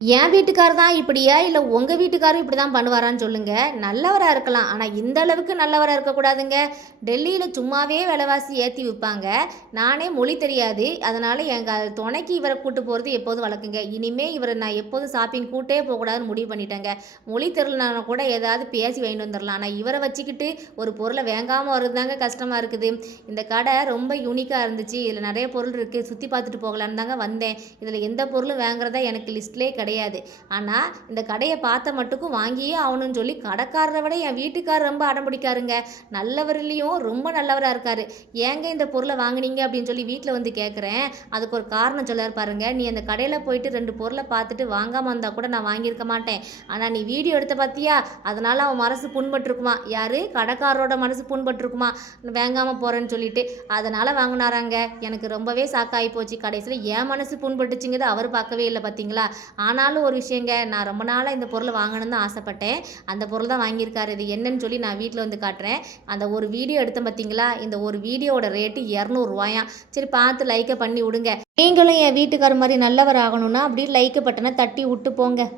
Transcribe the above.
என் வீட்டுக்காரர் தான் இப்படியா? இல்ல உங்க வீட்டுக்காரரும் இப்படி தான் பண்ணுவாரான்னு சொல்லுங்க. நல்லவரா இருக்கலாம். ஆனா இந்த அளவுக்கு நல்லவரா இருக்கக்கூடாதுங்க. டெல்லியில சும்மாவே விலைவாசி ஏத்தி விப்பாங்க. நானே மொழி தெரியாது. அதனால எங்க துணைக்கு இவர கூட்டு போறது எப்போதும் வழக்கங்க. இனிமே இவர நான் எப்போதும் ஷாப்பிங் கூட்டே போகக்கூடாதுன்னு முடிவு பண்ணிட்டேங்க. மொழி தெரியலனாலும் கூட ஏதாவது பேசி வாங்கிட்டு வந்துரலாம். ஆனா இவர வச்சுக்கிட்டு ஒரு பொருள வாங்காம வர்றதுதாங்க கஷ்டமா இருக்குது. இந்த கடை ரொம்ப யூனிக்கா இருந்துச்சு. இதுல நெறைய பொருள் இருக்கு. சுத்தி பார்த்துட்டு போகலான்னு தாங்க வந்தேன். இதுல எந்த பொருளும் வாங்குறதா எனக்கு லிஸ்ட்லயே கிடையாது. ஆனால் இந்த கடையை பார்த்த மட்டுக்கும் வாங்கியே ஆகணும்னு சொல்லி கடைக்காரரை விட என் வீட்டுக்காரர் ரொம்ப அடம் பிடிக்காருங்க. நல்லவர்லேயும் ரொம்ப நல்லவராக இருக்காரு. ஏங்க இந்த பொருளை வாங்குனீங்க அப்படின்னு சொல்லி வீட்டில் வந்து கேட்குறேன். அதுக்கு ஒரு காரணம் சொல்லார் பாருங்க. நீ அந்த கடையில் போயிட்டு 2 பொருளை பார்த்துட்டு வாங்காமல் இருந்தால் கூட நான் வாங்கியிருக்க மாட்டேன். ஆனால் நீ வீடியோ எடுத்த பார்த்தியா, அதனால் அவன் மனசு புண்பட்டுருக்குமா. யார் கடைக்காரரோட மனசு புண்பட்டுருக்குமா வாங்காமல் போகிறேன்னு சொல்லிட்டு. அதனால் வாங்கினாராங்க. எனக்கு ரொம்பவே சாக்காகி போச்சு. கடைசியில் என் மனசு புண்பட்டுச்சுங்கிறது அவர் பார்க்கவே இல்லை பார்த்தீங்களா. ஆனாலும் ஒரு விஷயங்க, நான் ரொம்ப நாளாக இந்த பொருளை வாங்கணும்னு தான் ஆசைப்பட்டேன். அந்த பொருள் தான் வாங்கியிருக்காரு. இது என்னன்னு சொல்லி நான் வீட்டில் வந்து காட்டுறேன். அந்த ஒரு வீடியோ எடுத்தேன் பார்த்தீங்களா, இந்த ஒரு வீடியோவோட ரேட்டு 200 சரி பார்த்து லைக்கை பண்ணி விடுங்க. நீங்களும் என் வீட்டுக்கார மாதிரி நல்லவர் ஆகணும்னா அப்படியே லைக்கு பட்டனை தட்டி விட்டு போங்க.